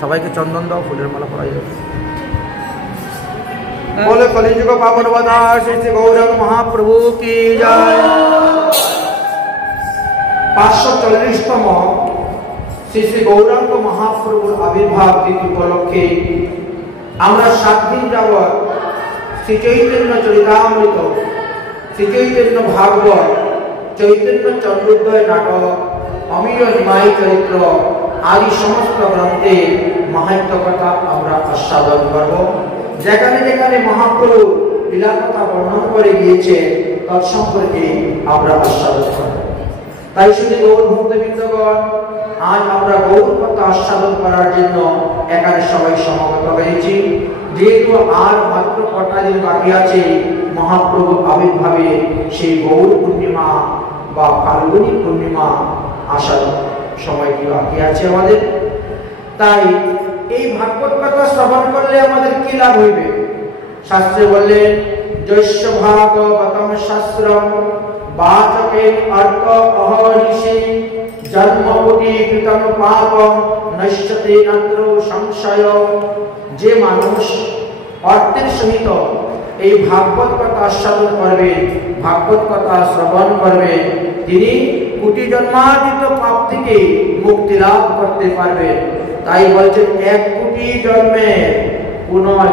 সবাইকে চন্দন দাও, ফুলের মালা পরাই যাবে। बोले कलिजुग पावन अवतार श्री श्री गौरंग महाप्रभु की जय। 540তম শ্রী শ্রী গৌরাঙ্গ মহাপ্রভুর আবির্ভাব তিথি উপলক্ষে আমরা 7 দিন যাবৎ শ্রী চৈতন্য চরিতামৃত, শ্রী চৈতন্য ভাগবত, চৈতন্য চন্দ্রোদয় নাটক, অমিয় নিমাই চরিত্র আদি সমস্ত গ্রন্থে মাহাত্ম্য কথা আমরা আস্বাদন করব। যেখানে যেখানে মহাপ্রভু লীলা কথা বর্ণনা করে গিয়েছে তৎসম্পর্কে আমরা আস্বাদন করব। তাই শুধু গৌর ভক্তবৃন্দগণ, আজ আমরা গৌর কথা আস্বাদন করার জন্য এখানে সবাই সমবেত হয়েছি। যেহেতু আর মাত্র কটা দিন বাকি আছে মহাপ্রভু আবির্ভাবে, সেই গৌর পূর্ণিমা বা ফাল্গুনী পূর্ণিমা আসার সময়টি বাকি আছে আমাদের। তাই এই ভাগবত কথা শ্রবণ করলে আমাদের কি লাভ হইবে? শাস্ত্রে বললেন, যস্য ভাগবতম শাস্ত্রম বাচকে অর্থ অহর্নিশে জন্মপতি কৃতম পাপম নশ্যতে নত্র সংশয়। যে মানুষ অর্থের সহিত এই ভাগবত কথা আস্বাদন করবে, ভাগবত কথা শ্রবণ করবে, তিনি কোটি জন্মাদিত পাপ থেকে মুক্তি লাভ করতে পারবে। তাই বলছেন 1 কোটি জন্মের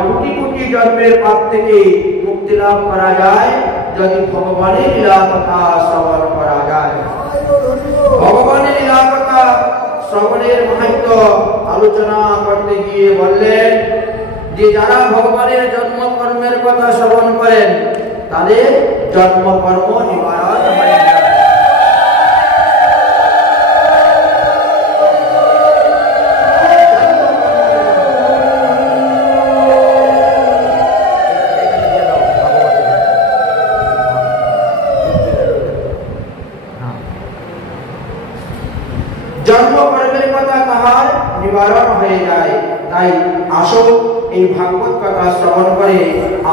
কোটি কোটি জন্মের পাপ থেকে মুক্তি লাভ করা যায় যদি ভগবানের লীলা কথা শ্রবণ করা যায়। ভগবানের লীলা কথা শ্রবণের মাহাত্ম্য আলোচনা করতে গিয়ে বললেন যে যারা ভগবানের জন্ম কর্মের কথা শ্রবণ করেন তাদের জন্ম কর্ম নিবারণ হয়। এই ভাগবত কথা শ্রবণ করে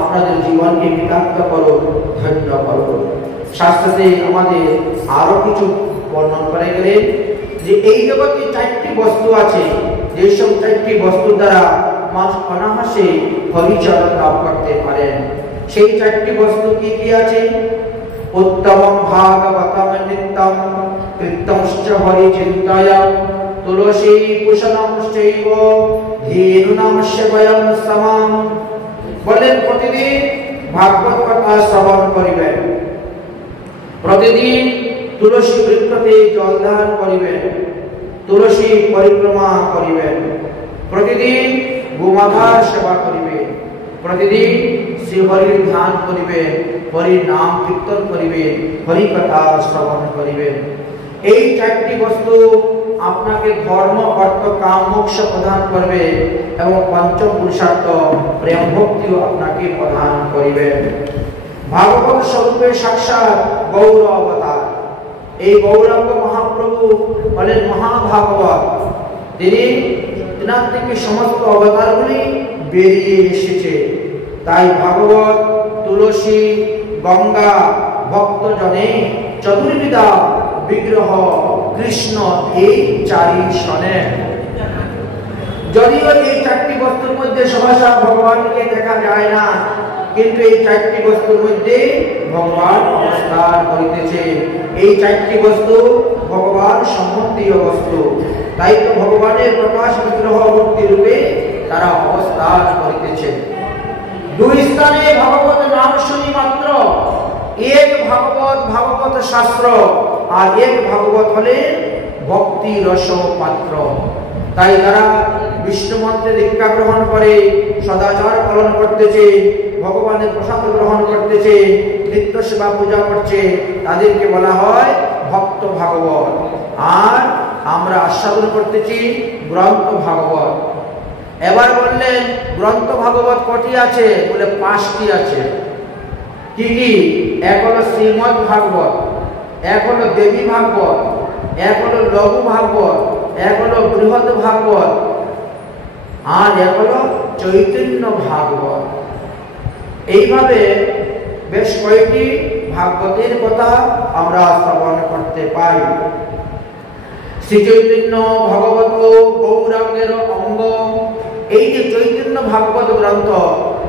আপনাদের জীবনকে বিকান্ত করুন, ধন্য করুন। শাস্ত্রে আমাদের আরো কিছু বর্ণন করে গেলেন যে এই জগতে 4টি বস্তু আছে, যেসব 4টি বস্তুর দ্বারা মানুষ অনায়াসে হরিচরণ লাভ করতে পারেন। সেই 4টি বস্তু কি কি আছে? উত্তমম ভাগবতম নিত্যম কৃতংশ্চ হরি চিন্তায়া তুলসী কুশলমশ্চৈব ধীনুনাম সেবয়ং সমাম। বলেন প্রতিদিন ভাগবত কথা শ্রবণ করিবেন, প্রতিদিন তুলসী বৃক্ষতে জল দান করিবেন, তুলসী পরিক্রমা করিবেন, প্রতিদিন গোমাতার সেবা করিবেন, প্রতিদিন শ্রী হরির ধ্যান করিবেন, হরির নাম কীর্তন করিবেন, হরি কথা শ্রবণ করিবেন। এই 4টি বস্তু আপনাকে ধর্ম অর্থ কাম মোক্ষ প্রদান করবে এবং পঞ্চম পুরুষার্থ প্রেম ভক্তিও আপনাকে প্রদান করিবে। ভাগবত স্বরূপে সাক্ষাৎ গৌর অবতার। এই গৌরাঙ্গ মহাপ্রভু বলেন মহাভাগবত। তিনার থেকে সমস্ত অবতারগুলি বেরিয়ে এসেছে। তাই ভাগবত, তুলসী, গঙ্গা, ভক্তজনে, চতুর্বিধা বিগ্রহ, কৃষ্ণ, এই 4ই শনে। যদিও এই 4টি বস্তুর মধ্যে সহসা ভগবানকে দেখা যায় না, কিন্তু এই 4টি বস্তুর মধ্যে ভগবান অবস্থান করিতেছে। এই 4টি বস্তু ভগবান সম্বন্ধীয় বস্তু, তাই তো ভগবানের প্রকাশ বিগ্রহ মূর্তি রূপে তারা অবস্থান করিতেছে। 2 স্থানে ভাগবত নাম শুনি মাত্র, এক ভাগবত ভাগবত শাস্ত্র আর এক ভাগবত হলে ভক্তি রস পাত্র। তাই তারা বিষ্ণু মন্ত্রে দীক্ষা গ্রহণ করে সদাচার পালন করতেছে, ভগবানের প্রসাদ গ্রহণ করতেছে, নিত্য সেবা পূজা করছে, তাদেরকে বলা হয় ভক্ত ভাগবত। আর আমরা আস্বাদন করতেছি গ্রন্থ ভাগবত। এবার বললেন গ্রন্থ ভাগবত কটি আছে? বলে 5টি আছে। কি কি? এক হলো শ্রীমদ ভাগবত, এক হলো দেবী ভাগবত, এক হলো লঘু ভাগবত, এক হলো বৃহৎ ভাগবত, আর এক হলো চৈতন্য ভাগবত। এইভাবে বেশ কয়েকটি ভাগবতের কথা আমরা শ্রবণ করতে পাই। শ্রী চৈতন্য ভাগবত গৌরাঙ্গের অঙ্গ। এই যে চৈতন্য ভাগবত গ্রন্থ,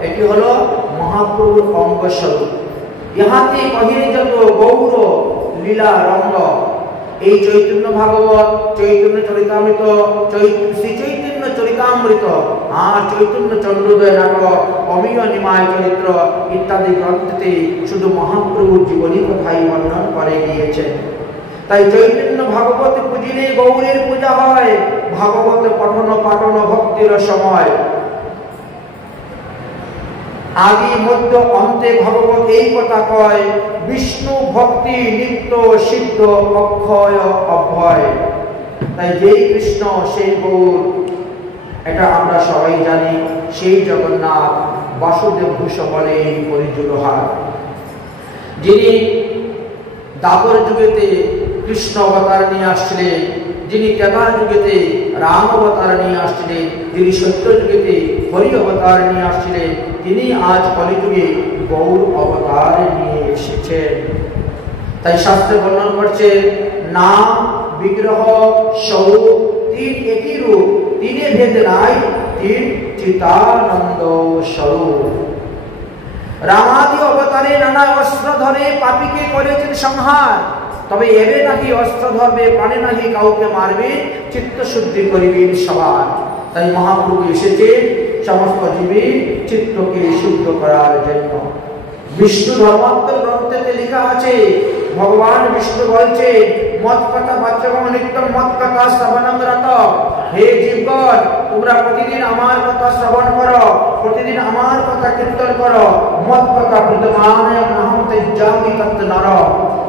এটি হলো মহাপ্রভুর অঙ্গ স্বরূপ। ইহাতে কহিরে যত গৌর লীলা রঙ্গ। এই চৈতন্য ভাগবত, চৈতন্য চরিতামৃত, শ্রী চৈতন্য চরিতামৃত আর চৈতন্য চন্দ্রোদয় নাটক, অমিয় নিমায় চরিত্র ইত্যাদি গ্রন্থতে শুধু মহাপ্রভুর জীবনী কথাই বর্ণন করে গিয়েছেন। তাই চৈতন্য ভাগবত পুজিলে গৌরের পূজা হয়, ভাগবত পঠন পাঠন ভক্তির সময়। আদি মধ্য অন্তে ভাগবত এই কথা কয়, বিষ্ণু ভক্তি নিত্য সিদ্ধ অক্ষয় অভয়। তাই যেই কৃষ্ণ সেই গৌর, এটা আমরা সবাই জানি। সেই জগন্নাথ বাসুদেব ভূষ বলেন পরিজুলহার, যিনি দ্বাপর যুগেতে কৃষ্ণ অবতার নিয়ে আসছিলেন, যিনি কেদার যুগেতে রাম অবতার নিয়ে আসছিলেন, যিনি সত্য যুগেতে হরি অবতার নিয়ে আসছিলেন, তিনি আজ কলিযুগে গৌর অবতার নিয়ে এসেছেন। তাই শাস্ত্রে বর্ণন করছে নাম, বিগ্রহ, স্বরূপ 3 একই রূপ, 3 ভেদ নাই, 3 চিতানন্দ স্বরূপ। রামাদি অবতারে নানা অস্ত্র ধরে পাপীকে করেছেন সংহার, তবে এবে নাকি অস্ত্র ধরবে, প্রাণে নাকি কাউকে মারবে, চিত্ত শুদ্ধি করিবেন সবার। তাই মহাপ্রভু এসেছে সমস্ত জীবের চিত্তকে শুদ্ধ করার জন্য। বিষ্ণু ধর্মান্তর গ্রন্থে লেখা আছে, ভগবান বিষ্ণু বলছে মত কথা বাচ্চগণ নিত্যম মত কথা শ্রবণং রত। হে জীবগণ, তোমরা প্রতিদিন আমার কথা শ্রবণ করো, প্রতিদিন আমার কথা কীর্তন করো। মত কথা প্রতিমানয় নাহং তেজ্জামি তত্ত্ব নর।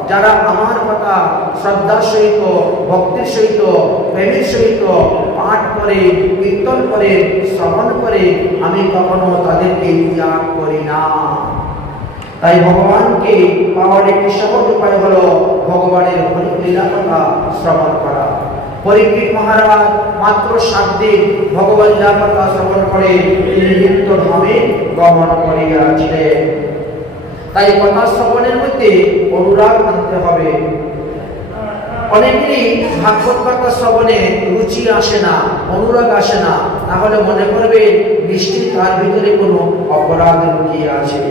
যারা আমার কথা শ্রদ্ধার সহিত, ভক্তির সহিত, প্রেমের সহিত পাঠ করে, কীর্তন করে, শ্রবণ করে, আমি কখনো তাদেরকে ত্যাগ করি না। তাই ভগবানকে পাওয়ার একটি সহজ উপায় হলো ভগবানের লীলা কথা শ্রবণ করা। পরীক্ষিত মহারাজ মাত্র 7 দিন ভগবান যার কথা শ্রবণ করে তিনি নিত্য ধামে গমন করিয়াছিলেন। তাই কথা শ্রবণের মধ্যে অনুরাগ আনতে হবে। অনেকেরই ভাগবত কথা শ্রবণে রুচি আসে না, অনুরাগ আসে না, তাহলে মনে করবে নিশ্চিত তার ভিতরে কোনো অপরাধ লুকিয়ে আছে।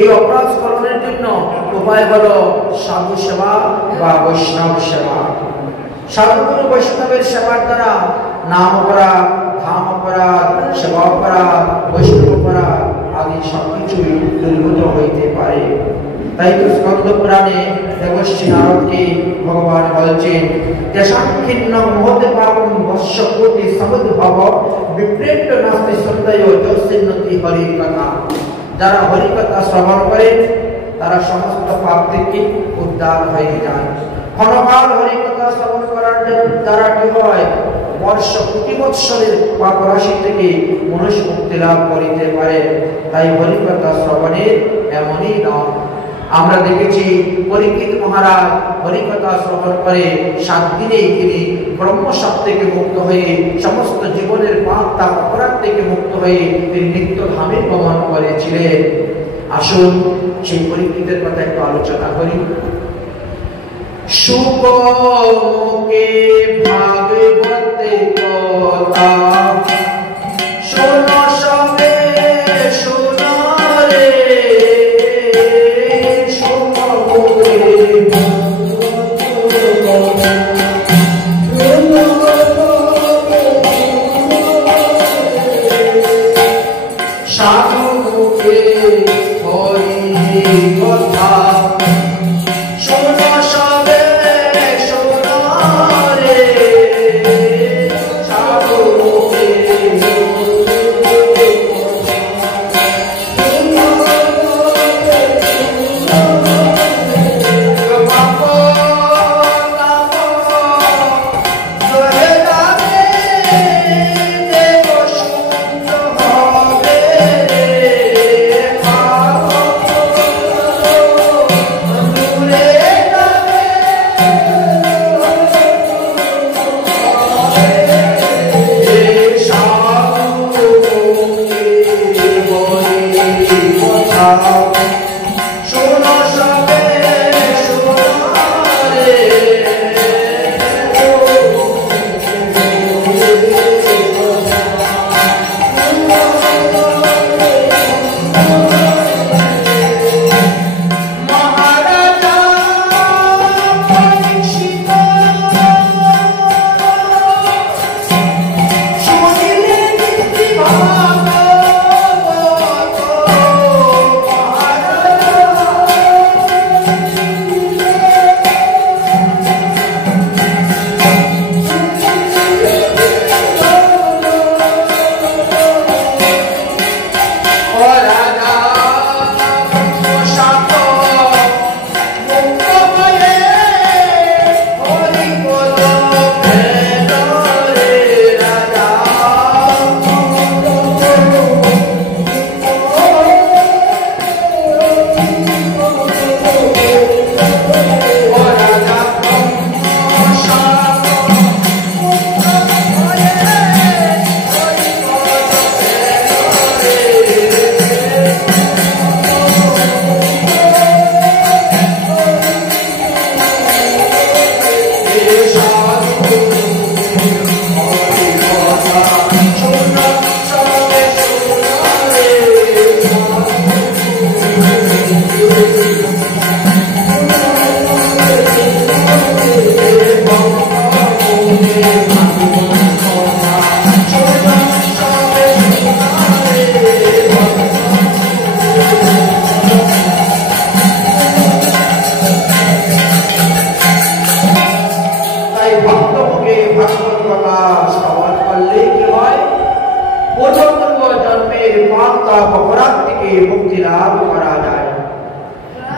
এই অপরাধ স্মরণের জন্য উপায় হলো সাধু সেবা বা বৈষ্ণব সেবা। সাধুগুরু বৈষ্ণবের সেবার দ্বারা নাম অপরাধ, ধাম অপরাধ, সেবা অপরাধ, বৈষ্ণব অপরাধ আদি সবকিছুই দুর্গত হইতে পারে। তাই তো স্কন্দ পুরাণে দেবশ্রী নারদকে ভগবান বলছেন, দেশাঙ্কিন্ন মহতে পাপম বর্ষ কোটি সমুদ্ভব বিপ্রেত নাস্তি সন্দেহ যস্যন্নতি হরির কথা। যারা হরি কথা শ্রবণ করে তারা সমস্ত পাপ থেকে উদ্ধার হয়ে যায়। ক্ষণকাল হরি কথা শ্রবণ করার দ্বারা কি হয়, বর্ষ কোটি বৎসরের পাপ রাশি থেকে মনুষ্য মুক্তি লাভ করিতে পারে। তাই হরি কথা শ্রবণের এমনই নাম। আমরা দেখেছি পরীক্ষিত মহারাজ হরি কথা শ্রবণ করে 7 দিনেই তিনি ব্রহ্মসাপ থেকে মুক্ত হয়ে সমস্ত জীবনের পাপ তাপ অপরাধ থেকে মুক্ত হয়ে তিনি নিত্য ধামে গমন করেছিলেন। আসুন সেই পরীক্ষিতের কথা একটু আলোচনা করি। সুকমুখে ভাগবতে কথা শোনো সবে শোনো রে, সুকমুখে সাধু মুখে হরি কথা শোনো সবে শোনো রে, সাধু মুখে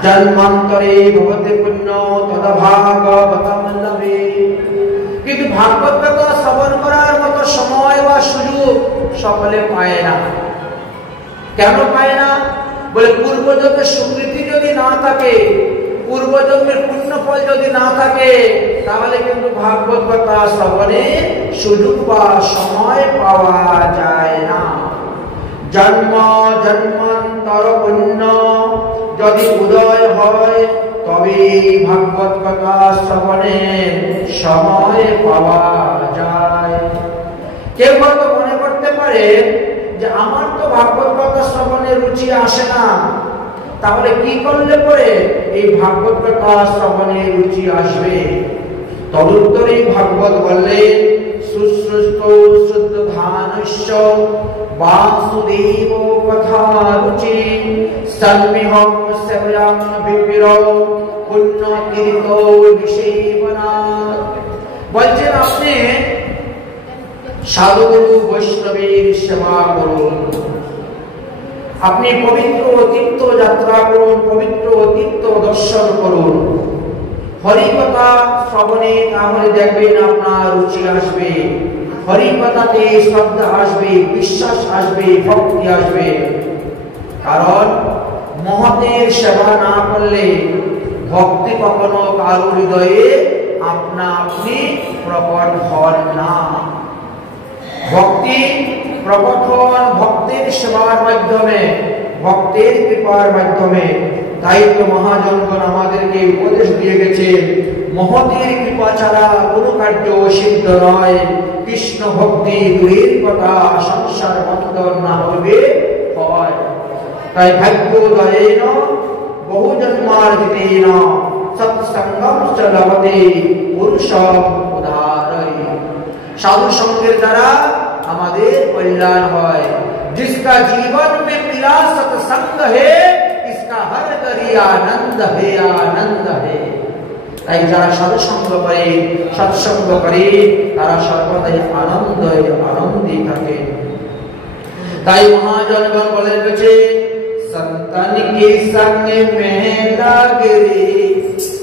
জন্মান্তরে ভবতে পুণ্য তদভাগবতম লভে। কিন্তু ভাগবত কথা শ্রবণ করার মতো সময় বা সুযোগ সকলে পায় না। কেন পায় না? বলে পূর্বজন্মের স্বীকৃতি যদি না থাকে পূর্বজন্মের পুণ্য ফল যদি না থাকে তাহলে কিন্তু ভাগবত কথা শ্রবণে সুযোগ বা সময় পাওয়া যায় না। জন্ম জন্মান্তর পুণ্য যদি উদয় হয় তবে ভাগবত কথা শ্রবণে সময় পাওয়া যায়। কেউ হয়তো মনে করতে পারে যে আমার তো ভাগবত কথা শ্রবণের রুচি আসে না, তাহলে কি করলে পরে এই ভাগবত কথা শ্রবণের রুচি আসবে? তদুত্তরে ভাগবত বললেন সুশ্রুত শুদ্ধ ধানস্য বাসুদেব কথা রুচি সন্মিহং সেবয়াং বিপির পুণ্য তীর্থ বিশেবনাথ। বলছেন আপনি সাধুগুরু বৈষ্ণবের সেবা করুন, আপনি পবিত্র তীর্থ যাত্রা করুন, পবিত্র তীর্থ দর্শন করুন, হরিকথা শ্রবণে তাহলে দেখবেন আপনার রুচি আসবে, হরিকথাতে শ্রদ্ধা আসবে, বিশ্বাস আসবে, ভক্তি আসবে। কারণ মহতের সেবা না করলে ভক্তি কখনো কারো হৃদয়ে আপনা আপনি প্রকট হন না। ভক্তি প্রকট হন ভক্তের সেবার মাধ্যমে, ভক্তের কৃপার মাধ্যমে। তাই তো মহাজনগণ আমাদেরকে উপদেশ দিয়ে গেছে, মহতের কৃপা ছাড়া কোনো কার্য সিদ্ধ নয়। কৃষ্ণ ভক্তি দূরের কথা, সংসার বন্ধন না হইবে হয়। তাই ভাগ্যোদয়েন বহু জন্মার্জিতেন সৎসঙ্গম চ লভতে পুরুষম উদারৈ। সাধু সঙ্গের দ্বারা আমাদের কল্যাণ হয়। जिसका जीवन में मिला सत्संग है इसका हर घड़ी आनंद है, आनंद है। তাই যারা সাধু সঙ্গ করে, সৎসঙ্গ করে, তারা সর্বদাই আনন্দে থাকে। তাই মহাজনগণ বলে গেছে संतन के संग में लागे रे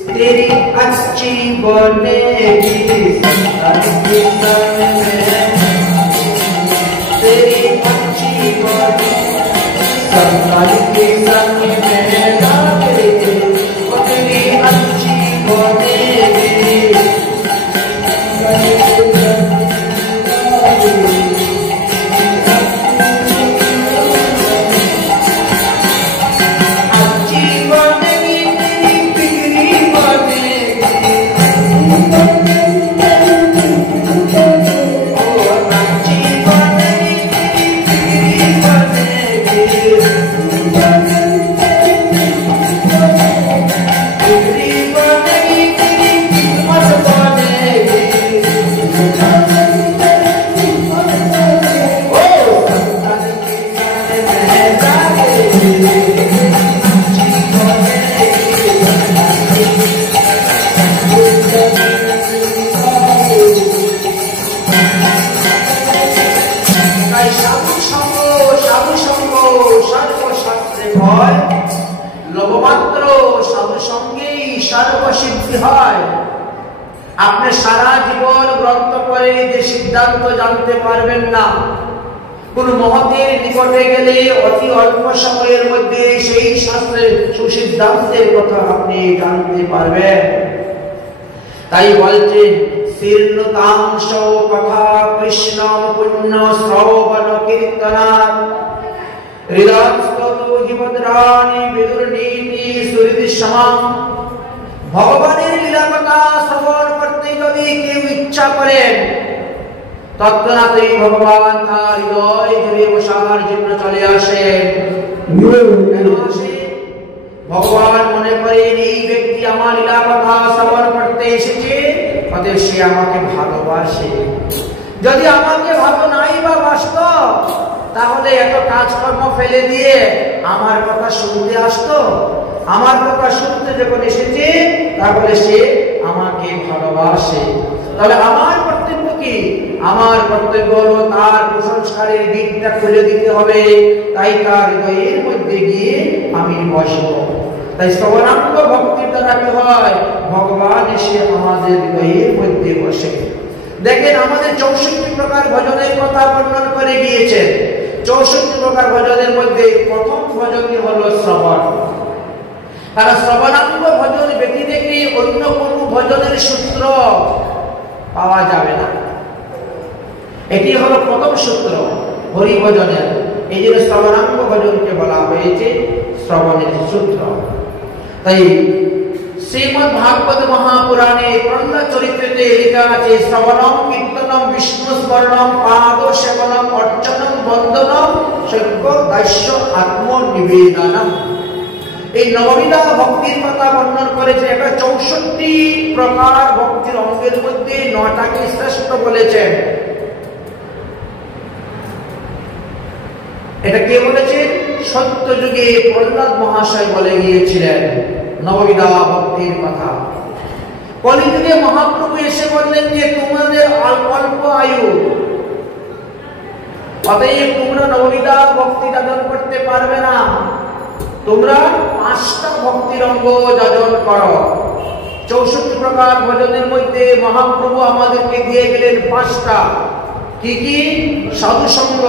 तेरी अच्छी बनेगी, संतन के संग में तेरी अच्छी बनेगी, संतन के संग में लागे रे तेरी अच्छी बनेगी। আপনি সারা জীবন গ্রন্থ পড়ে যে সিদ্ধান্ত জানতে পারবেন না, কোন মহতের নিকটে গেলে অতি অল্প সময়ের মধ্যে সেই শাস্ত্রের সুসিদ্ধান্তের কথা আপনি জানতে পারবেন। তাই বলছেন শীর্ণতাংশ কথা কৃষ্ণ পুণ্য শ্রবণ কীর্তনাৎ হৃদয়স্থতো হি ভদ্রাণি বিদুর্নীতি সুহৃদিসমম। ভগবানের লীলা কথা শ্রবণ করতে যদি কেউ ইচ্ছা করেন তৎক্ষণাৎই ভগবান তার হৃদয় জুড়ে বসার জন্য চলে আসেন। কেন আসে? ভগবান মনে করেন এই ব্যক্তি আমার লীলা কথা শ্রবণ করতে এসেছে, অতএব সে আমাকে ভালোবাসে। যদি আমাকে ভালো নাই বা বাসত তাহলে এত কাজকর্ম ফেলে দিয়ে আমার কথা শুনতে আসতো? আমার কথা শুনতে যখন এসেছে তাহলে সে আমাকে ভালোবাসে। তাহলে আমার কর্তব্য কি? আমার কর্তব্য হলো তার কুসংস্কারের গিটটা খুলে দিতে হবে। তাই তার হৃদয়ের মধ্যে গিয়ে আমি বসব। তাই শ্রবণাঙ্গ ভক্তির দ্বারা কি হয়? ভগবান এসে আমাদের হৃদয়ের মধ্যে বসে। দেখেন আমাদের 64 প্রকার ভজনের কথা বর্ণনা করে গিয়েছেন। 64 প্রকার ভজনের মধ্যে প্রথম ভজনটি হলো শ্রবণ। কারণ শ্রবণাঙ্গ ভজন থেকে অন্য কোনো ভজনের সূত্র পাওয়া যাবে না। এটি হলো প্রথম সূত্র হরি ভজনের। এই জন্য শ্রবণাঙ্গ ভজনকে বলা হয়েছে শ্রবণের সূত্র। তাই শ্রীমদ্ ভাগবত মহাপুরাণে প্রহ্লাদ চরিত্রেতে লেখা আছে শ্রবণম কীর্তনম বিষ্ণু স্মরণম পাদ সেবনম অর্চনম বন্দনম সৈক্য দাস্য আত্মনিবেদনম। এই নববিধা ভক্তির কথা বর্ণন করেছে। এটা 64 প্রকার ভক্তির অঙ্গের মধ্যে 9টাকে শ্রেষ্ঠ বলেছেন। এটা কে বলেছে? সত্য যুগে প্রহ্লাদ মহাশয় বলে গিয়েছিলেন নববিধা ভক্তির কথা। কলিযুগে মহাপ্রভু এসে বললেন যে তোমাদের অল্প আয়ু, অতএব তোমরা নববিধা ভক্তি যাজন করতে পারবে না, তোমরা 5টা ভক্তির অঙ্গ যাজন করো। 64 প্রকার ভজনের মধ্যে মহাপ্রভু আমাদেরকে দিয়ে গেলেন 5টা। কি কি? সাধু সঙ্গ,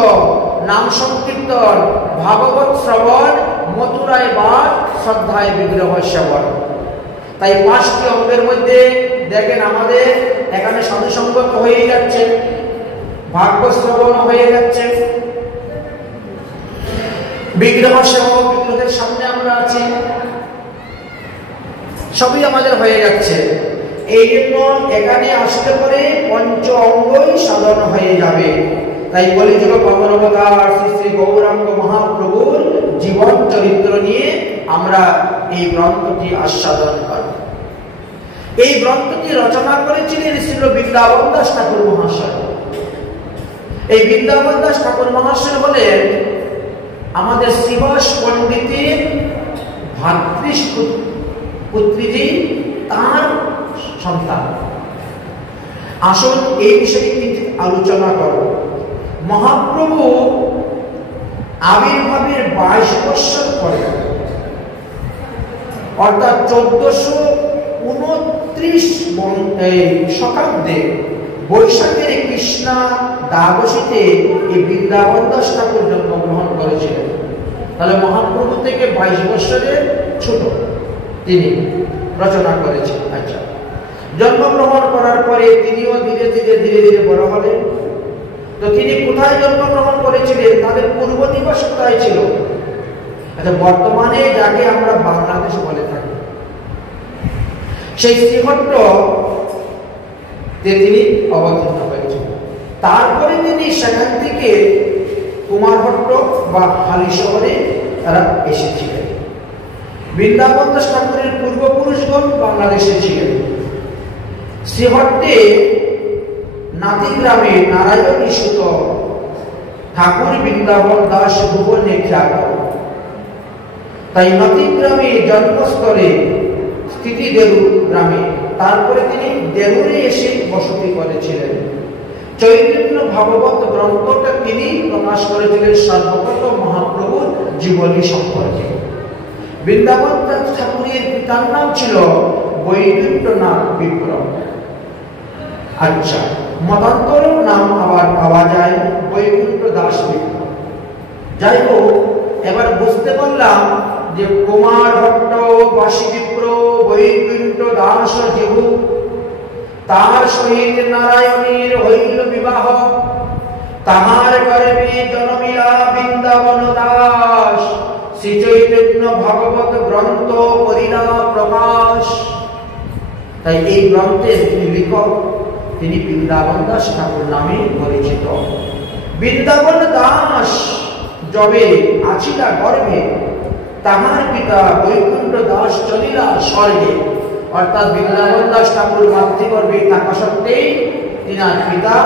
নাম সংকীর্তন, ভাগবত শ্রবণ, মথুরায় বাস, শ্রদ্ধায় বিগ্রহ সেবন। তাই 5টি অঙ্গের মধ্যে দেখেন আমাদের এখানে সাধু সঙ্গ তো হয়ে যাচ্ছে, ভাগবত শ্রবণ হয়ে যাচ্ছে, বিগ্রহ সেবক, বিগ্রহের সামনে আমরা আছি, সবই আমাদের হয়ে যাচ্ছে। এই জন্য এখানে আসতে পরে পঞ্চ অঙ্গই সাধন হয়ে যাবে। তাই কলিযুগ পবন অবতার শ্রী শ্রী গৌরাঙ্গ মহাপ্রভুর জীবন চরিত্র নিয়ে আমরা এই গ্রন্থটি আস্বাদন করব। এই গ্রন্থটি রচনা করেছিলেন শ্রী বৃন্দাবন দাস ঠাকুর মহাশয়। এই বৃন্দাবন দাস ঠাকুর মহাশয় হলেন আমাদের শ্রীবাস পণ্ডিতের ভাতৃপুত্রী, তার সন্তান। আসুন এই বিষয়ে কিঞ্চিৎ আলোচনা করব। মহাপ্রভু আবির্ভাবের 22 বছর পরে অর্থাৎ 1429 শতাব্দে বৈশাখের কৃষ্ণা দ্বাদশীতে এই বৃন্দাবন দাস ঠাকুর জন্মগ্রহণ করেছিলেন। তাহলে মহাপ্রভু থেকে 22 বছরের ছোট তিনি রচনা করেছেন। আচ্ছা, জন্মগ্রহণ করার পরে তিনিও ধীরে ধীরে বড় হলেন। তো তিনি কোথায় জন্মগ্রহণ করেছিলেন? তাদের পূর্ব দিবস কোথায় ছিল? আচ্ছা, বর্তমানে যাকে আমরা বাংলাদেশ বলে থাকি, সেই শ্রীহট্ট তিনি অবতীর্ণ হয়েছেন। তারপরে তিনি সেখান থেকে কুমারহট্ট বা হালি শহরে তারা এসেছিলেন। বৃন্দাবন দাস ঠাকুরের পূর্বপুরুষগণ বাংলাদেশে ছিলেন। শ্রীহট্টে নাতিগ্রামে নারায়ণী সুত ঠাকুর বৃন্দাবন দাস ভুবনে খ্যাত। তাই নাতিগ্রামে জন্মস্থলে স্থিতি দেরুর গ্রামে, তারপরে তিনি দেরুরে এসে বসতি করেছিলেন। চৈতন্য ভাগবত গ্রন্থটা তিনি প্রকাশ করেছিলেন সর্বপ্রথম মহাপ্রভুর জীবনী সম্পর্কে। বৃন্দাবন দাস ঠাকুরের পিতার নাম ছিল বৈকুণ্ঠনাথ বিপ্র। আচ্ছা, মতান্তর নাম আবার পাওয়া যায় বৈকুণ্ঠ দাস বিপ্র। যাই হোক, এবার বুঝতে পারলাম যে কুমারহট্ট বাসী বিপ্র বৈকুণ্ঠ দাস যেহু, তাহার সহিত নারায়ণীর হইল বিবাহ, তাহার গর্ভে জন্মিলা বৃন্দাবন দাস, শ্রী চৈতন্য ভাগবত গ্রন্থ করিলা প্রকাশ। তাই এই গ্রন্থের যিনি লেখক তিনি বৃন্দাবন দাস ঠাকুর নামে পরিচিত। বৃন্দাবন দাস যবে আছিলা গর্ভে, তাহার পিতা বৈকুণ্ঠ দাস চলিলা স্বর্গে। অর্থাৎ বৃন্দাবন দাস ঠাকুর মাতৃগর্ভে থাকা সত্ত্বেই তিনার পিতা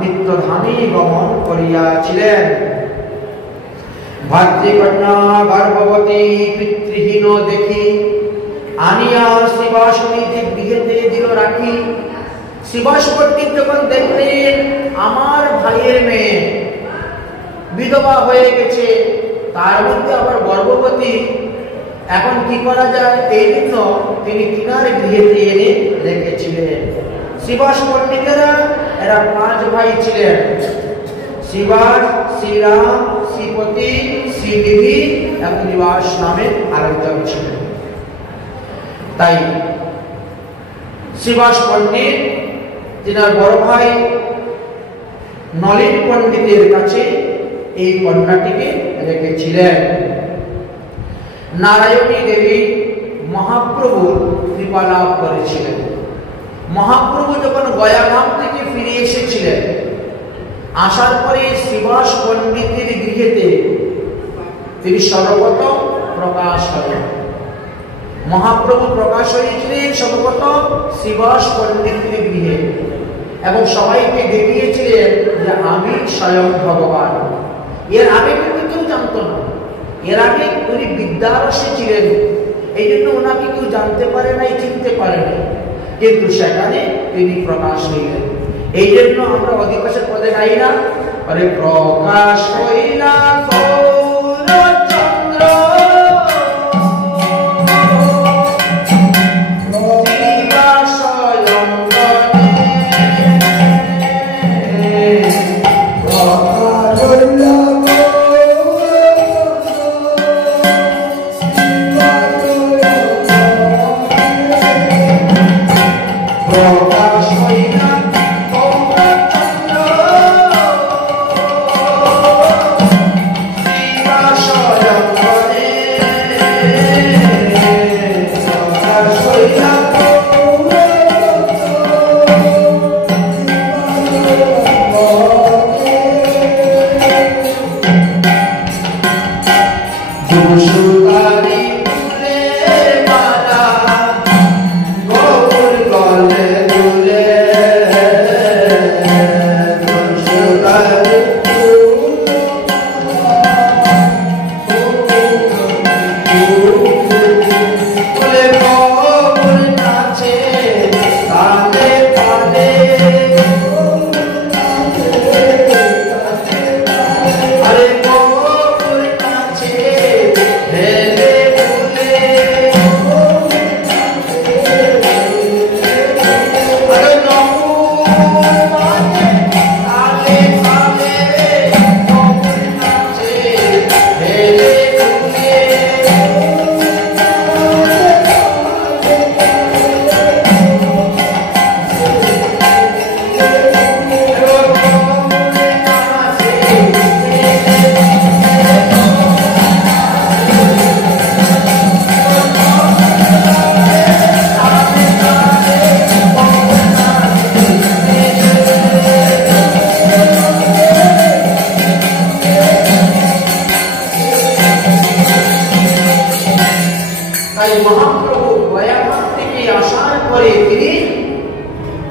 নিত্যধামে গমন করিয়াছিলেন। ভাতৃকন্যা গর্ভবতী পিতৃহীন দেখি, আনিয়া শ্রীবাসনী গৃহেতে দিল রাখি। শ্রীবাস পণ্ডিত যখন দেখলেন আমার ভাইয়ের মেয়ে বিধবা হয়ে গেছে, তার মধ্যে আবার গর্ভবতী, এখন কি করা যায়, এই জন্য তিনি তিনার গৃহেতে এনে রেখেছিলেন। শ্রীবাস পণ্ডিতেরা এরা 5 ভাই ছিলেন। শ্রীবাস, শ্রীরাম, শ্রীপতি, শ্রীনিধি এবং নিবাস নামে আরেকজন ছিলেন। তাই শ্রীবাস পণ্ডিত তিনার বড় ভাই নলিন পণ্ডিতের কাছে এই কন্যাটিকে রেখেছিলেন। নারায়ণী দেবী মহাপ্রভুর কৃপা লাভ করেছিলেন। মহাপ্রভু যখন গয়াধাম থেকে ফিরে এসেছিলেন, আসার পরে শ্রীবাস পণ্ডিতের গৃহেতে তিনি সর্বপ্রথম প্রকাশ হলেন। মহাপ্রভু প্রকাশ হয়েছিলেন সর্বপ্রথম শ্রীবাস পণ্ডিতের গৃহে এবং সবাইকে দেখিয়েছিলেন যে আমি স্বয়ং ভগবান। এর আগে কিন্তু কেউ জানতো না, এর আগে উনি বিদ্যারসে ছিলেন, এই জন্য ওনাকে কেউ জানতে পারে নাই, চিনতে পারে নাই, কিন্তু সেখানে তিনি প্রকাশ হইলেন। এই জন্য আমরা অধিবাসের পদে গাই না, আরে প্রকাশ হইলা গৌরচন্দ্র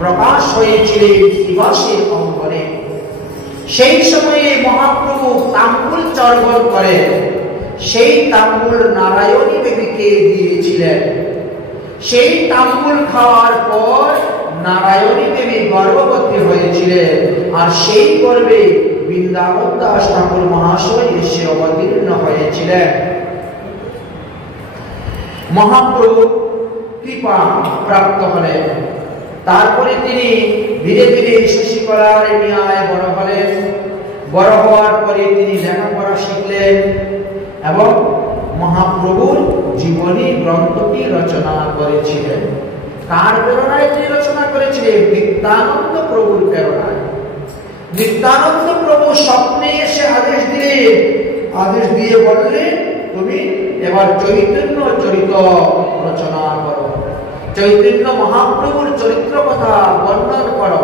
প্রকাশ হয়েছিলেন শ্রীবাসের অঙ্গনে। সেই সময়ে মহাপ্রভু তাম্বুল চর্বণ করে সেই তাম্বুল নারায়ণী দেবীকে দিয়েছিলেন। সেই তাম্বুল খাওয়ার পর নারায়ণী দেবী গর্ভবতী হয়েছিলেন, আর সেই গর্ভে বৃন্দাবন দাস ঠাকুর মহাশয় এসে অবতীর্ণ হয়েছিলেন। মহাপ্রভু কৃপা প্রাপ্ত হলেন। তারপরে তিনি ধীরে ধীরে শশীকলার ন্যায় বড় হলেন। বড় হওয়ার পরে তিনি লেখাপড়া শিখলেন এবং মহাপ্রভুর জীবনী গ্রন্থটি রচনা করেছিলেন। কার প্রেরণায় তিনি রচনা করেছিলেন? নিত্যানন্দ প্রভুর প্রেরণায়। নিত্যানন্দ প্রভু স্বপ্নে এসে আদেশ দিলেন, আদেশ দিয়ে বললেন, তুমি এবার চৈতন্য চরিত রচনা করো, চৈতন্য মহাপ্রভুর চরিত্র কথা বর্ণন করো।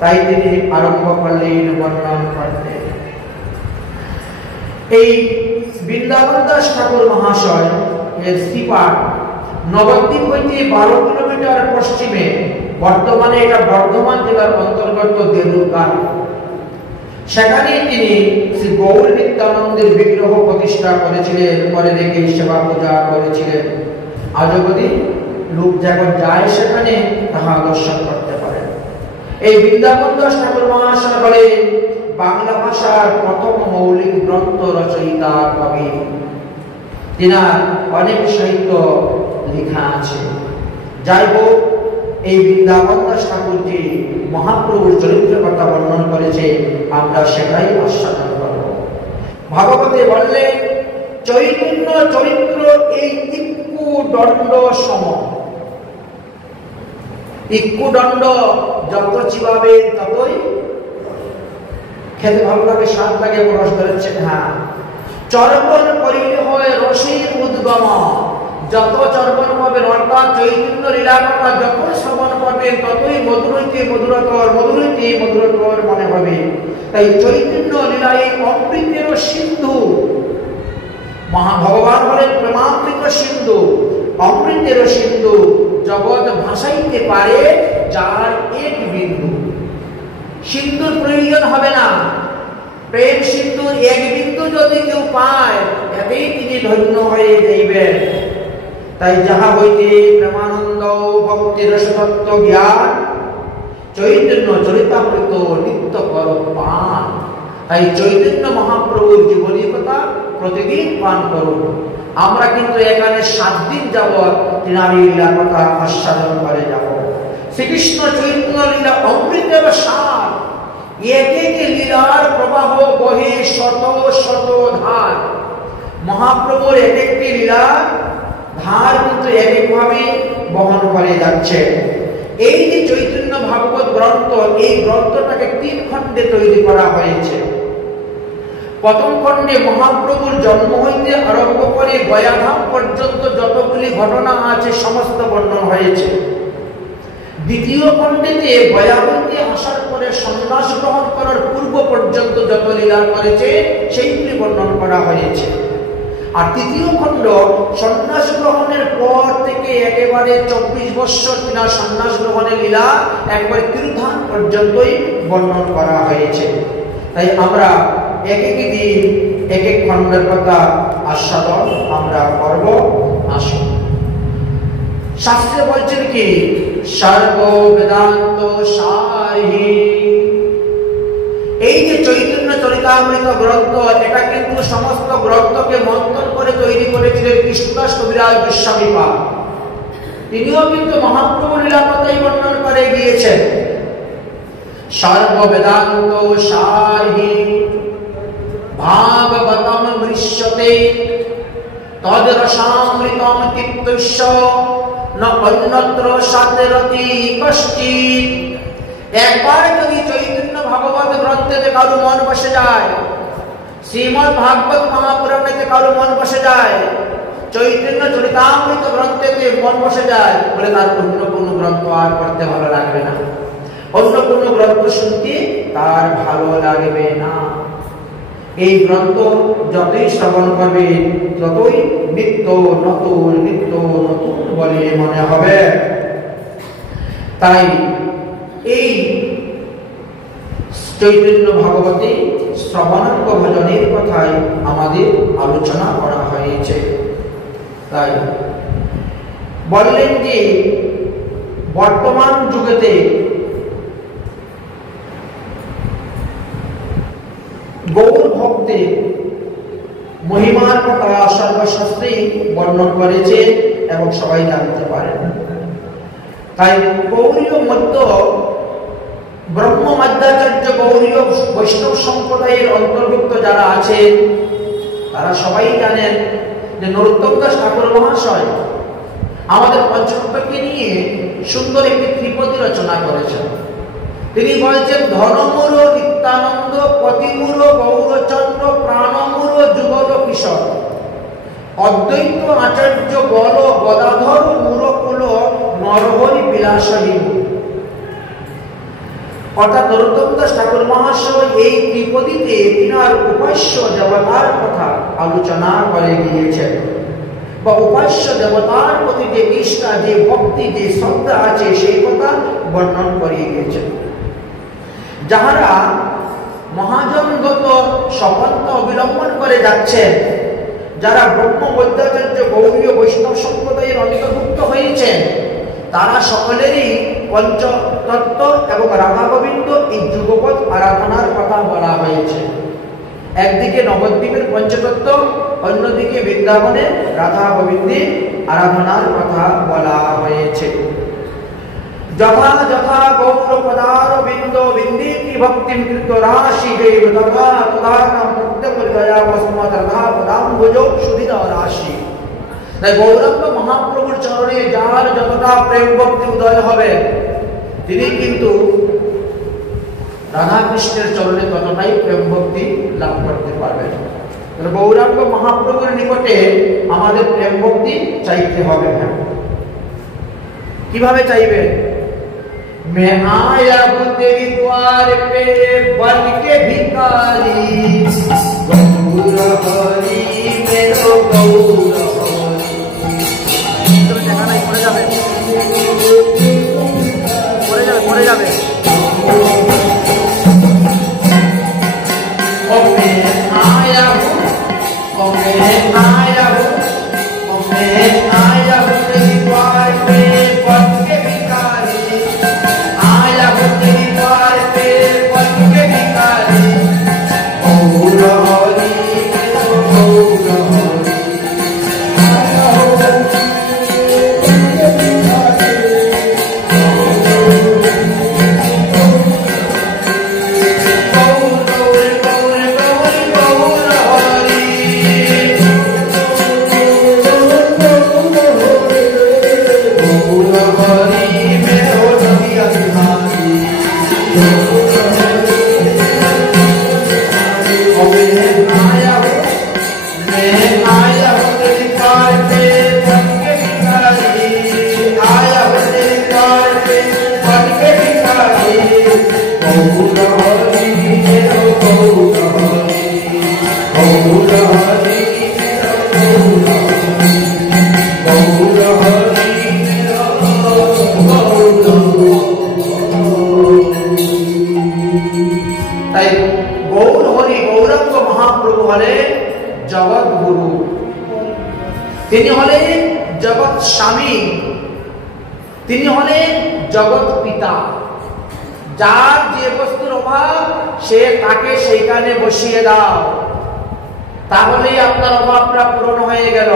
তাই তিনি আরম্ভ করলেন বর্ণন করতে। এই বৃন্দাবন দাস ঠাকুর মহাশয় এর শ্রীপাঠ নবদ্বীপ হইতে 12 কিলোমিটার পশ্চিমে, বর্তমানে এটা বর্ধমান জেলার অন্তর্গত দেউরগাঁ, সেখানে তিনি শ্রী গৌর নিত্যানন্দের বিগ্রহ প্রতিষ্ঠা করেছিলেন। পরে দেখে সেবা পূজা করেছিলেন। আজ অবধি লোক যখন যায় সেখানে তাহা দর্শন করতে পারে। এই বৃন্দাবন দাস ঠাকুর মহাশয় বলে বাংলা ভাষার প্রথম মৌলিক গ্রন্থ রচয়িতা কবি। তিনার অনেক সাহিত্য লেখা আছে। যাই হোক, এই বৃন্দাবন দাস ঠাকুর যে মহাপ্রভুর চরিত্রের কথা বর্ণন করেছে, আমরা সেটাই আস্বাদন করব। ভাগবতে বললে চৈতন্য চরিত্র এই তিক্কু দণ্ড সম। ইক্ষুদণ্ড যত চিবাবে ততই খেতে ভালো লাগে, স্বাদ লাগে, রস ধরেছেন। হ্যাঁ, চর্বণ করিলে হয় রসের উদ্গম, যত চর্বণ পাবেন অর্থাৎ চৈতন্য লীলার কথা যখন শ্রবণ করবেন ততই মধুর হইতে মধুরতর, মধুর হইতে মধুরতর মনে হবে। তাই চৈতন্য লীলায় অমৃতের সিন্ধু, ভগবান বলেন প্রেমামৃত সিন্ধু, অমৃতের সিন্ধু জগৎ ভাসাইতে পারে যার এক বিন্দু। সিন্ধুর প্রয়োজন হবে না, প্রেম সিন্ধুর এক বিন্দু যদি কেউ পায় এতেই তিনি ধন্য হয়ে যাইবেন। তাই যাহা হইতে প্রেমানন্দ ভক্তির রসতত্ত্ব জ্ঞান, চৈতন্য চরিতামৃত নিত্য কর পান। তাই চৈতন্য মহাপ্রভুর জীবনী কথা প্রতিদিন পান করুন। আমরা কিন্তু এখানে 7 দিন যাবৎ তিনার লীলার কথা আস্বাদন করে যাব। শ্রীকৃষ্ণ চৈতন্য লীলা অমৃতের সার, এক এক লীলার প্রবাহ বহে শত শত ধার। মহাপ্রভুর এক একটি লীলার ধার কিন্তু এক একভাবে বহন করে যাচ্ছে। এই যে চৈতন্য ভাগবত গ্রন্থ, এই গ্রন্থটাকে 3 খণ্ডে তৈরি করা হয়েছে। প্রথম খণ্ডে মহাপ্রভুর জন্ম হইতে আরম্ভ করে গয়াধাম পর্যন্ত যতগুলি ঘটনা আছে সমস্ত বর্ণন হয়েছে। দ্বিতীয় খণ্ডেতে গয়া হইতে আসার পরে সন্ন্যাস গ্রহণ করার পূর্ব পর্যন্ত যত লীলা করেছে সেইগুলি বর্ণন করা হয়েছে। আর তৃতীয় খণ্ড সন্ন্যাস গ্রহণের পর থেকে একেবারে 24 বৎসর তিনার সন্ন্যাস গ্রহণের লীলা একবারে তিরুধান পর্যন্তই বর্ণন করা হয়েছে। তাই আমরা এক এক দিন এক এক খণ্ডের কথা আস্বাদন আমরা করব। আসুন, শাস্ত্রে বলছেন কি সর্ব বেদান্ত সারহি। এই যে চৈতন্য চরিতামৃত গ্রন্থ, এটা কিন্তু সমস্ত গ্রন্থকে মন্থন করে তৈরি করেছিলেন কৃষ্ণদাস কবিরাজ গোস্বামী পাদ। তিনিও কিন্তু মহাপ্রভু লীলা কথাই বর্ণন করে গিয়েছেন। সর্ব বেদান্ত সারহি ভাগবতম মৃশ্যতে তদ রসামৃতম তৃপ্তস্য ন অন্যত্র সাতেরতি কশ্চিৎ। একবার যদি চৈতন্য ভাগবত গ্রন্থেতে কারো মন বসে যায়, শ্রীমদ্ ভাগবত মহাপুরাণেতে কারো মন বসে যায়, চৈতন্য চরিতামৃত গ্রন্থেতে মন বসে যায়, বলে তার অন্য কোনো গ্রন্থ আর পড়তে ভালো লাগবে না, অন্য কোনো গ্রন্থ শুনতে তার ভালো লাগবে না। এই গ্রন্থ যতই শ্রবণ করবে ততই নিত্য নতুন বলে মনে হবে। তাই এই চৈতন্য ভাগবতে শ্রবণাঙ্গ ভজনের কথাই আমাদের আলোচনা করা হয়েছে। তাই বললেন যে বর্তমান যুগেতে গৌর ভক্তের মহিমার কথা সর্বশাস্ত্রেই বর্ণন করেছে এবং সবাই জানতে পারেন। তাই গৌরীয় মধ্য ব্রহ্ম মধ্যাচার্য গৌরীয় বৈষ্ণব সম্প্রদায়ের অন্তর্ভুক্ত যারা আছেন তারা সবাই জানেন যে নরোত্তম দাস ঠাকুর মহাশয় আমাদের পঞ্চতত্ত্বকে নিয়ে সুন্দর একটি ত্রিপদী রচনা করেছেন। তিনি বলছেন ধনমূর নিত্যানন্দ, পতিমূর গৌরচন্দ্র, প্রাণমূর যুগল কিশোর, অদ্বৈত আচার্য বল গদাধর মূরকুল নরহরি বিলাসহীন। অর্থাৎ নরোত্তম দাস ঠাকুর মহাশয় এই ত্রিপদীতে তিনার উপাস্য দেবতার কথা আলোচনা করে গিয়েছেন, বা উপাস্য দেবতার প্রতি যে নিষ্ঠা, যে ভক্তি, যে শ্রদ্ধা আছে সেই কথা বর্ণন করে গিয়েছেন। যাহারা মহাজনগত সপন্থ অবলম্বন করে যাচ্ছেন, যারা ব্রহ্ম মধ্যাচার্য গৌরীয় বৈষ্ণব সম্প্রদায়ের অন্তর্ভুক্ত হয়েছেন, তারা সকলেরই পঞ্চতত্ত্ব এবং রাধা গোবিন্দ এই যুগপৎ আরাধনার কথা বলা হয়েছে। একদিকে নবদ্বীপের পঞ্চতত্ত্ব, অন্যদিকে বৃন্দাবনে রাধা গোবিন্দের আরাধনার কথা বলা হয়েছে। যথা যথা গৌর পদার বিন্দ বিন্দেতি ভক্তিম কৃত রাশি দেব তথা তদানাম প্রত্যম দয়াবস্মৎ রাধা পদাম্বুজ সুধিতা রাশি। তাই গৌরাঙ্গ মহাপ্রভুর চরণে যার যতটা প্রেম ভক্তি উদয় হবে তিনি কিন্তু রাধা কৃষ্ণের চরণে ততটাই প্রেম ভক্তি লাভ করতে পারবেন। গৌরাঙ্গ মহাপ্রভুর নিকটে আমাদের প্রেম ভক্তি চাইতে হবে। কিভাবে চাইবেন? मैं आया हूँ तेरी द्वार पे बन के भिखारी, गौर हरि मेरो गौर हरि। पड़े जावे मैं आया हूँ तेरी द्वार पे बन के भिखारी, आया हूँ तेरी द्वार पे बन के भिखारी, गौर हरि मेरो गौर हरि। जगत गुरु তিনি হলেন জগৎ স্বামী, তিনি হলেন জগৎ পিতা। যার যে বস্তুর অভাব সে তাকে সেইখানে বসিয়ে দাও, তাহলেই আপনার অভাবটা পূরণ হয়ে গেল।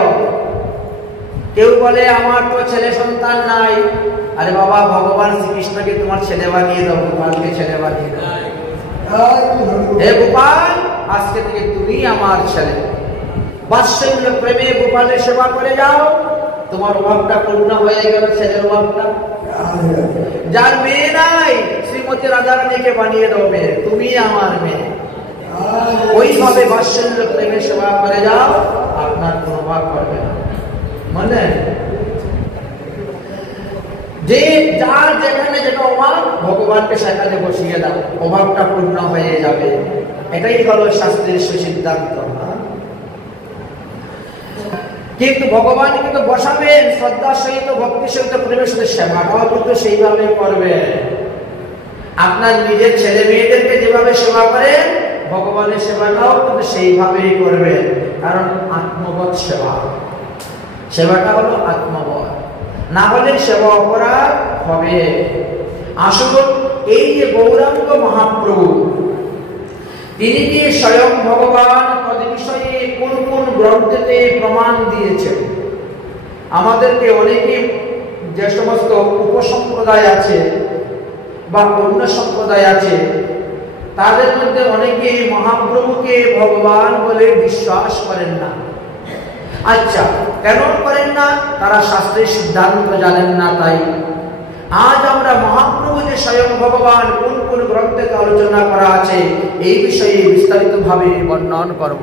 কেউ বলে আমার তো ছেলে সন্তান নাই, আরে বাবা ভগবান শ্রীকৃষ্ণকে তোমার ছেলে বানিয়ে দাও, গোপালকে ছেলে বানিয়ে দাও। হে গোপাল, আজকে থেকে তুমি আমার ছেলে। বাৎসল্য প্রেমে গোপালের সেবা করে যাও, তোমার অভাবটা পূর্ণ হয়ে গেল, ছেলের অভাবটা। যার মেয়ে নাই শ্রীমতী রাধারানীকে বানিয়ে দাও মেয়ে, তুমি আমার মেয়ে। ওইভাবে বাৎসল্য প্রেমে সেবা করে যাও, আপনার কোনো অভাব করবে না। মানে যে যার যেখানে যেটা অভাব ভগবানকে সেখানে বসিয়ে দাও, অভাবটা পূর্ণ হয়ে যাবে। এটাই হলো শাস্ত্রের সুসিদ্ধান্ত। কিন্তু ভগবান কিন্তু বসাবেন শ্রদ্ধার সহিত, ভক্তির সহিত, প্রেমের সাথে, সেবাটাও কিন্তু সেইভাবে করবেন। আপনার নিজের ছেলে মেয়েদেরকে যেভাবে সেবা করেন ভগবানের সেবাটাও কিন্তু সেইভাবেই করবেন, কারণ আত্মবৎ সেবা। সেবাটা হলো আত্মবৎ, না হলে সেবা অপরাধ হবে। আসল এই যে গৌরাঙ্গ মহাপ্রভু, তিনি যে স্বয়ং ভগবান তদ বিষয়ে কোন কোন গ্রন্থেতে প্রমাণ দিয়েছেন। আমাদেরকে অনেকে যে সমস্ত উপসম্প্রদায় আছে বা অন্য সম্প্রদায় আছে, তাদের মধ্যে অনেকে মহাপ্রভুকে ভগবান বলে বিশ্বাস করেন না। আচ্ছা, কেন করেন না? তারা শাস্ত্রের সিদ্ধান্ত জানেন না। তাই আজ আমরা মহাপ্রভু যে স্বয়ং ভগবান কোন কোন গ্রন্থে আলোচনা করা আছে এই বিষয়ে বিস্তারিতভাবে বর্ণনা করব।